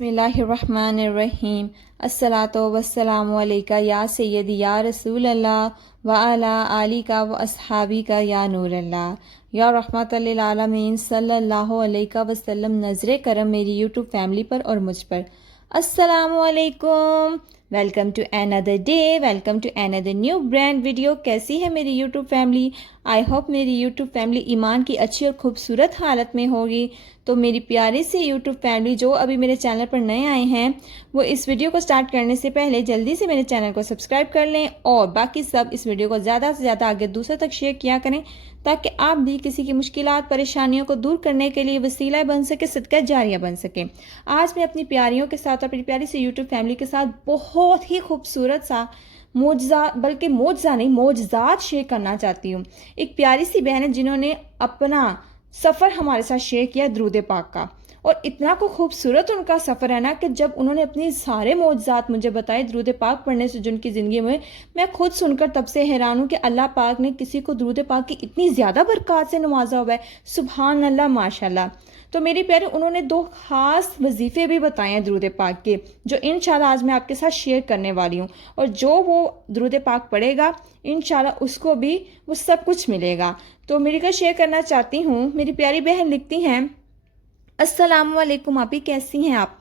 बिस्मिल्लाहिर्रहमानिर्रहीम। अस्सलातु वस्सलामु अलैका या सय्यदी या रसूल अल्लाह व अला आलिका व अस्हाबिका या नूर अल्लाह या रहमतल लिल आलमीन सल्लल्लाहु अलैका वसल्लम। नज़रे करम मेरी यूट्यूब फैमिली पर और मुझ पर, अस्सलामु अलैकुम। Welcome to another day, welcome to another new brand video. कैसी है मेरी यूट्यूब फैमिली? आई होप मेरी यूट्यूब फैमिली ईमान की अच्छी और खूबसूरत हालत में होगी। तो मेरी प्यारी सी यूट्यूब फैमिली जो अभी मेरे चैनल पर नए आए हैं, वो इस वीडियो को स्टार्ट करने से पहले जल्दी से मेरे चैनल को सब्सक्राइब कर लें और बाकी सब इस वीडियो को ज़्यादा से ज़्यादा आगे दूसरों तक शेयर किया करें, ताकि आप भी किसी की मुश्किलात परेशानियों को दूर करने के लिए वसीला बन सके, सदका जारिया बन सके। आज मैं अपनी प्यारियों के साथ, अपनी प्यारी सी यूट्यूब फैमिली के साथ बहुत ही खूबसूरत सा मोजा, बल्कि मोजा नहीं मोजात शेयर करना चाहती हूँ। एक प्यारी सी बहन है जिन्होंने अपना सफ़र हमारे साथ शेयर किया दुरूद पाक का, और इतना को खूबसूरत उनका सफ़र है ना कि जब उन्होंने अपनी सारे मोजात मुझे बताए दुरूद पाक पढ़ने से जो उनकी ज़िंदगी में, मैं खुद सुनकर तब से हैरान हूँ कि अल्लाह पाक ने किसी को दुरूद पाक की इतनी ज़्यादा बरकत से नवाजा हुआ है। सुभान अल्लाह, माशाल्लाह। तो मेरी प्यारे, उन्होंने दो ख़ास वजीफ़े भी बताए हैं दुरूद पाक के, जो इंशाल्लाह आज मैं आपके साथ शेयर करने वाली हूँ। और जो वो दुरूद पाक पढ़ेगा इंशाल्लाह उसको भी वो सब कुछ मिलेगा। तो मेरी का शेयर करना चाहती हूँ। मेरी प्यारी बहन लिखती हैं, अस्सलाम वालेकुम आपी, कैसी हैं आप?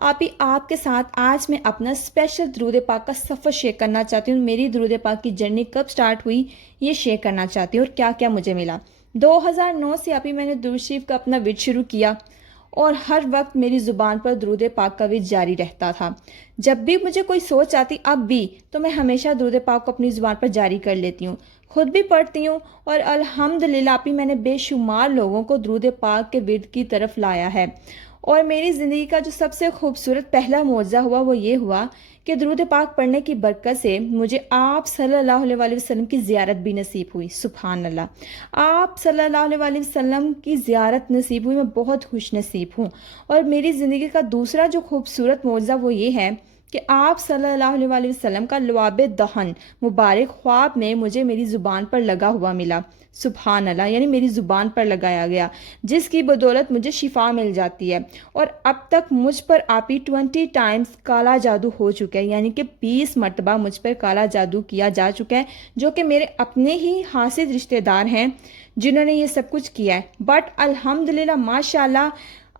आपी, आपके साथ आज मैं अपना स्पेशल दुरूद पाक का सफ़र शेयर करना चाहती हूँ। मेरी दुरूद पाक की जर्नी कब स्टार्ट हुई ये शेयर करना चाहती हूँ और क्या क्या मुझे मिला। 2009 से आपी मैंने दुरूद शरीफ का अपना विद शुरू किया और हर वक्त मेरी ज़ुबान पर दुरूद पाक का विद जारी रहता था। जब भी मुझे कोई सोच आती, अब भी, तो मैं हमेशा दुरूद पाक को अपनी ज़ुबान पर जारी कर लेती हूँ, खुद भी पढ़ती हूँ और अल्हम्दुलिल्लाह भी मैंने बेशुमार लोगों को दुरूद पाक के विद की तरफ लाया है। और मेरी ज़िंदगी का जो सबसे खूबसूरत पहला मौज़ा हुआ वो ये हुआ कि दुरूद पाक पढ़ने की बरकत से मुझे आप सल्लल्लाहु अलैहि वसल्लम की ज़ियारत भी नसीब हुई। सुभान अल्लाह, आप सल्लल्लाहु अलैहि वसल्लम की ज़ियारत नसीब हुई। मैं बहुत खुश नसीब हूँ। और मेरी ज़िंदगी का दूसरा जो खूबसूरत मौज़ा वो ये है कि आप सल्लल्लाहु अलैहि वसल्लम का लुआब दहन मुबारक ख्वाब में मुझे मेरी ज़ुबान पर लगा हुआ मिला। सुभान अल्लाह, यानी मेरी ज़ुबान पर लगाया गया, जिसकी बदौलत मुझे शिफा मिल जाती है। और अब तक मुझ पर आपी 20 टाइम्स काला जादू हो चुका है, यानी कि 20 मरतबा मुझ पर काला जादू किया जा चुका है, जो कि मेरे अपने ही हासिल रिश्तेदार हैं जिन्होंने ये सब कुछ किया है। बट अल्हम्दुलिल्लाह, माशाल्लाह,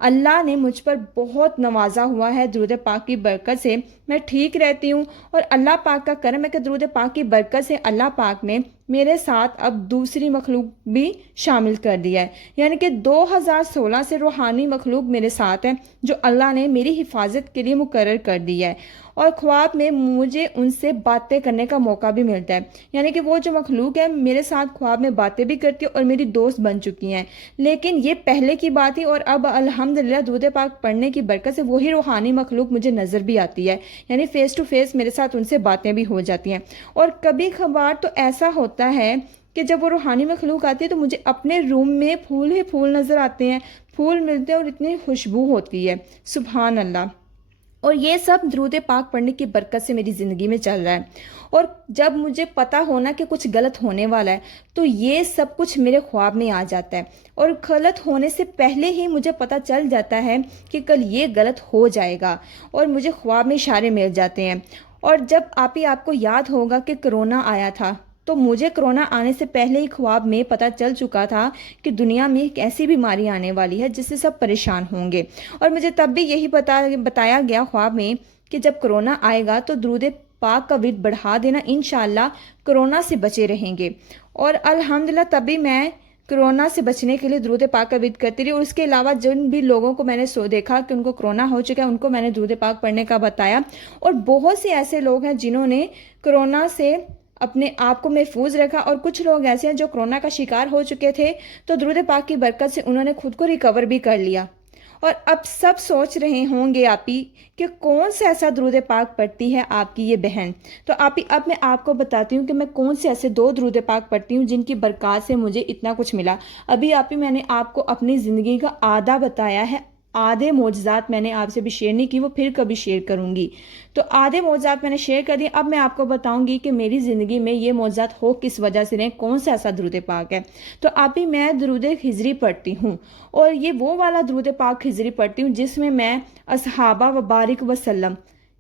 अल्लाह ने मुझ पर बहुत नवाजा हुआ है। दुरूद पाक की बरकत से मैं ठीक रहती हूँ और अल्लाह पाक का करम है कि दुरूद पाक की बरकत से अल्लाह पाक ने मेरे साथ अब दूसरी मखलूक भी शामिल कर दिया है। यानी कि 2016 से रूहानी मखलूक मेरे साथ है जो अल्लाह ने मेरी हिफाजत के लिए मुकर्रर कर दिया है। और ख्वाब में मुझे उनसे बातें करने का मौका भी मिलता है, यानी कि वो जो मखलूक है मेरे साथ ख्वाब में बातें भी करती है और मेरी दोस्त बन चुकी हैं। लेकिन ये पहले की बात ही, और अब अल्हम्दुलिल्लाह दुरूद पाक पढ़ने की बरकत से वही रूहानी मखलूक मुझे नज़र भी आती है, यानी फ़ेस टू फेस मेरे साथ उनसे बातें भी हो जाती हैं। और कभी कभार तो ऐसा होता है कि जब वो रूहानी मखलूक आती है तो मुझे अपने रूम में फूल ही फूल नज़र आते हैं, फूल मिलते हैं और इतनी खुशबू होती है। सुभान अल्लाह। और ये सब दुरूद पाक पढ़ने की बरकत से मेरी ज़िंदगी में चल रहा है। और जब मुझे पता होना कि कुछ गलत होने वाला है तो ये सब कुछ मेरे ख्वाब में आ जाता है, और गलत होने से पहले ही मुझे पता चल जाता है कि कल ये गलत हो जाएगा, और मुझे ख्वाब में इशारे मिल जाते हैं। और जब आपको याद होगा कि कोरोना आया था, तो मुझे कोरोना आने से पहले ही ख्वाब में पता चल चुका था कि दुनिया में एक ऐसी बीमारी आने वाली है जिससे सब परेशान होंगे। और मुझे तब भी यही बताया गया ख्वाब में कि जब कोरोना आएगा तो दुरूद पाक का विद बढ़ा देना, इंशाल्लाह कोरोना से बचे रहेंगे। और अल्हम्दुलिल्लाह तभी मैं कोरोना से बचने के लिए दुरूद पाक का विद करती रही। और उसके अलावा जिन भी लोगों को मैंने देखा कि उनको कोरोना हो चुका है, उनको मैंने दुरूद पाक पढ़ने का बताया। और बहुत से ऐसे लोग हैं जिन्होंने कोरोना से अपने आप को महफूज रखा, और कुछ लोग ऐसे हैं जो कोरोना का शिकार हो चुके थे, तो दुरूद पाक की बरकत से उन्होंने खुद को रिकवर भी कर लिया। और अब सब सोच रहे होंगे आपी कि कौन सा ऐसा दुरूद पाक पढ़ती है आपकी ये बहन। तो आपी, अब मैं आपको बताती हूँ कि मैं कौन से ऐसे 2 दुरूद पाक पढ़ती हूँ जिनकी बरकत से मुझे इतना कुछ मिला। अभी आपी मैंने आपको अपनी ज़िंदगी का आधा बताया है, آدھے معجزات میں نے آپ سے بھی شیئر نہیں کی، وہ پھر کبھی شیئر کروں گی۔ تو آدھے معجزات میں نے شیئر کر دیے، اب میں آپ کو بتاؤں گی کہ میری زندگی میں یہ معجزات ہو کس وجہ سے رہے، کون سا ایسا درود پاک ہے۔ تو ابھی میں درود خضری پڑھتی ہوں، اور یہ وہ والا درود پاک خضری پڑھتی ہوں جس میں میں اصحابہ و بارک وسلم،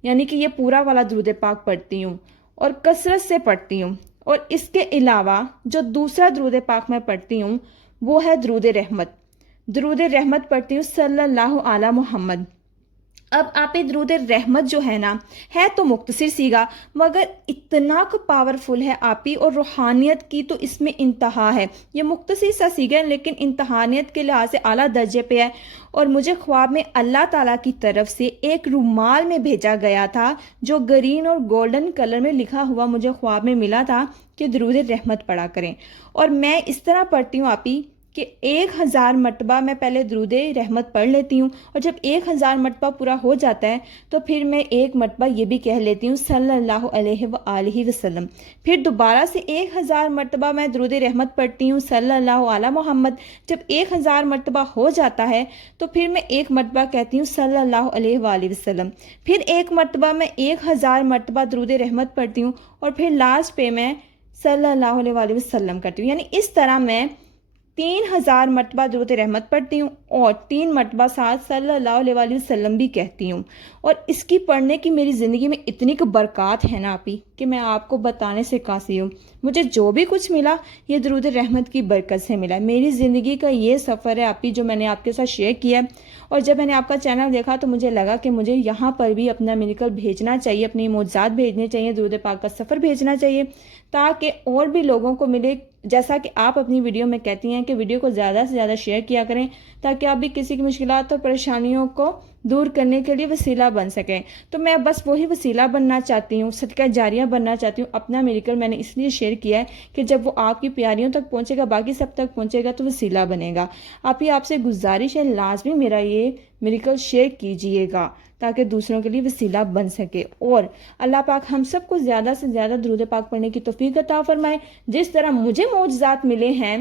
یعنی کہ یہ پورا والا درود پاک پڑھتی ہوں اور کثرت سے پڑھتی ہوں۔ اور اس کے علاوہ جو دوسرا درود پاک میں پڑھتی ہوں وہ ہے درود رحمت۔ درود رحمت پڑھتی ہوں صلی اللہ علی محمد۔ اب آپ درود رحمت جو ہے نا، ہے تو مختصر سیگا مگر اتنا پاورفل ہے آپی، اور روحانیت کی تو اس میں انتہا ہے۔ یہ مختصر سا سیگا ہے لیکن انتہانیت کے لحاظ سے اعلیٰ درجے پہ ہے۔ اور مجھے خواب میں اللہ تعالیٰ کی طرف سے ایک رومال میں بھیجا گیا تھا جو گرین اور گولڈن کلر میں لکھا ہوا مجھے خواب میں ملا تھا کہ درود رحمت پڑھا کریں۔ اور میں اس طرح پڑھتی ہوں آپی کہ 1000 مرتبہ میں پہلے درود رحمت پڑھ لیتی ہوں، اور جب 1000 مرتبہ پورا ہو جاتا ہے تو پھر میں ایک مرتبہ یہ بھی کہہ لیتی ہوں صلی اللہ علیہ وآلہ وسلم۔ پھر دوبارہ سے 1000 مرتبہ میں درود رحمت پڑھتی ہوں صلی اللہ علی محمد۔ جب 1000 مرتبہ ہو جاتا ہے تو پھر میں ایک مرتبہ کہتی ہوں صلی اللہ علیہ وآلہ وسلم۔ پھر ایک مرتبہ میں 1000 مرتبہ درود رحمت پڑھتی ہوں، اور پھر لاسٹ پہ میں صلی اللہ علیہ وآلہ وسلم کرتی ہوں۔ یعنی اس طرح میں 3000 مرتبہ درود رحمت پڑھتی ہوں اور 3 مرتبہ ساتھ صلی اللہ علیہ وآلہ وسلم بھی کہتی ہوں۔ اور اس کی پڑھنے کی میری زندگی میں اتنی برکات ہے نا آپی کہ میں آپ کو بتانے سے قاصر ہوں۔ مجھے جو بھی کچھ ملا یہ درود رحمت کی برکت سے ملا۔ میری زندگی کا یہ سفر ہے آپی جو میں نے آپ کے ساتھ شیئر کیا ہے، اور جب میں نے آپ کا چینل دیکھا تو مجھے لگا کہ مجھے یہاں پر بھی اپنا میریکل بھیجنا چاہیے، اپنی معجزات بھیجنے چاہیے، درود پاک کا سفر بھیجنا چاہیے تاکہ اور بھی لوگوں کو ملے۔ جیسا کہ آپ اپنی ویڈیو میں کہتی ہیں کہ ویڈیو کو زیادہ سے زیادہ شیئر کیا کریں تاکہ آپ بھی کسی کی مشکلات اور پریشانیوں کو دور کرنے کے لیے وسیلہ بن سکیں۔ تو میں بس وہی وسیلہ بننا چاہتی ہوں، صدقہ جاریہ بننا چاہتی ہوں۔ اپنا میریکل میں نے اس لیے شیئر کیا ہے کہ جب وہ آپ کی پیاریوں تک پہنچے گا، باقی سب تک پہنچے گا تو وسیلہ بنے گا۔ آپ سے گزارش ہے لازمی میرا یہ میریکل شیئر کیجئے گا تاکہ دوسروں کے لیے وسیلہ بن سکے، اور اللہ پاک ہم سب کو زیادہ سے زیادہ درود پاک پڑھنے کی توفیق عطا فرمائے۔ جس طرح مجھے معجزات ملے ہیں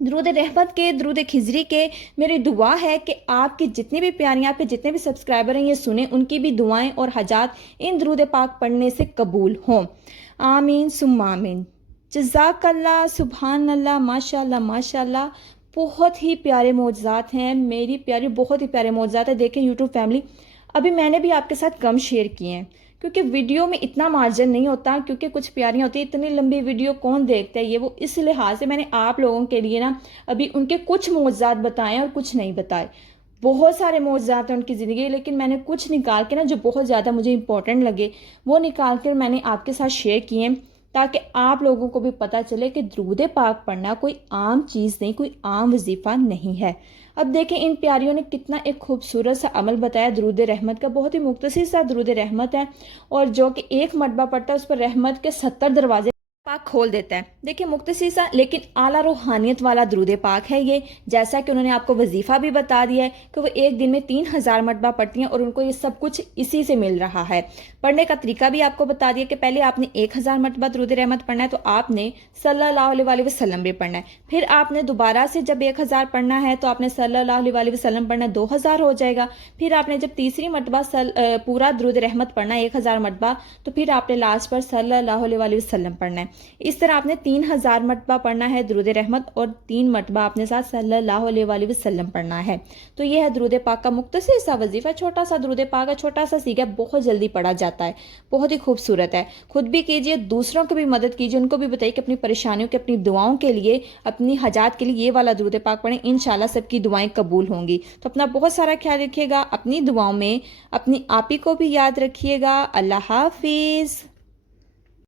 درود رحمت کے، درود خضری کے، میری دعا ہے کہ آپ کی جتنی بھی پیاریاں، آپ کے جتنے بھی سبسکرائبر ہیں یہ سنیں، ان کی بھی دعائیں اور حاجات ان درود پاک پڑھنے سے قبول ہوں۔ آمین ثم آمین۔ جزاک اللہ، سبحان اللہ، ماشاء اللہ ماشاء اللہ۔ بہت ہی پیارے معجزات ہیں میری پیاری، بہت ہی پیارے معجزات ہیں۔ دیکھیں یوٹیوب فیملی، ابھی میں نے بھی آپ کے ساتھ کم شیئر کیے ہیں کیونکہ ویڈیو میں اتنا مارجن نہیں ہوتا، کیونکہ کچھ پیاریاں ہوتی ہیں، اتنی لمبی ویڈیو کون دیکھتا ہے یہ وہ، اس لحاظ سے میں نے آپ لوگوں کے لیے نا ابھی ان کے کچھ معجزات بتائے اور کچھ نہیں بتائے۔ بہت سارے معجزات ہیں ان کی زندگی، لیکن میں نے کچھ نکال کے نا جو بہت زیادہ مجھے امپورٹنٹ لگے وہ نکال کر میں نے آپ کے ساتھ شیئر کیے تاکہ آپ لوگوں کو بھی پتہ چلے کہ درود پاک پڑھنا کوئی عام چیز نہیں، کوئی عام وظیفہ نہیں ہے۔ اب دیکھیں ان پیاریوں نے کتنا ایک خوبصورت سا عمل بتایا درود رحمت کا، بہت ہی مختصر سا درود رحمت ہے، اور جو کہ ایک مرتبہ پڑھتا ہے اس پر رحمت کے 70 دروازے پاک کھول دیتا ہے۔ دیکھیں مختصر سا لیکن اعلیٰ روحانیت والا درود پاک ہے یہ، جیسا کہ انہوں نے آپ کو وظیفہ بھی بتا دیا ہے کہ وہ ایک دن میں 3000 مرتبہ پڑھتی ہیں اور ان کو یہ سب کچھ اسی سے مل رہا ہے۔ پڑھنے کا طریقہ بھی آپ کو بتا دیا کہ پہلے آپ نے 1000 مرتبہ درود رحمت پڑھنا ہے تو آپ نے صلی اللہ علیہ وآلہ وسلم بھی پڑھنا ہے، پھر آپ نے دوبارہ سے جب 1000 پڑھنا ہے تو آپ نے صلی اللہ علیہ وآلہ وسلم پڑھنا ہے، 2000 ہو جائے گا۔ پھر آپ نے جب تیسری مرتبہ پورا درود رحمت پڑھنا ہے 1000 مرتبہ تو پھر آپ نے لاسٹ پر صلی اللہ علیہ وآلہ وسلم پڑھنا ہے۔ اس طرح آپ نے 3000 مرتبہ پڑھنا ہے درود رحمت، اور 3 مرتبہ آپ نے ساتھ صلی اللہ علیہ وآلہ وسلم پڑھنا ہے۔ تو یہ ہے درود پاک کا مختصر سا وظیفہ، چھوٹا سا درود پاک ہے، چھوٹا سا سیکھا، بہت جلدی پڑھا جاتا ہے، بہت ہی خوبصورت ہے۔ خود بھی کیجئے، دوسروں کو بھی مدد کیجئے، ان کو بھی بتائیے کہ اپنی پریشانیوں کے، اپنی دعاؤں کے لیے، اپنی حاجات کے لیے یہ والا درود پاک پڑھیں، انشاءاللہ سب کی دعائیں قبول ہوں گی۔ تو اپنا بہت سارا خیال رکھیے گا، اپنی دعاؤں میں اپنی آپی کو بھی یاد رکھیے گا۔ اللہ حافظ۔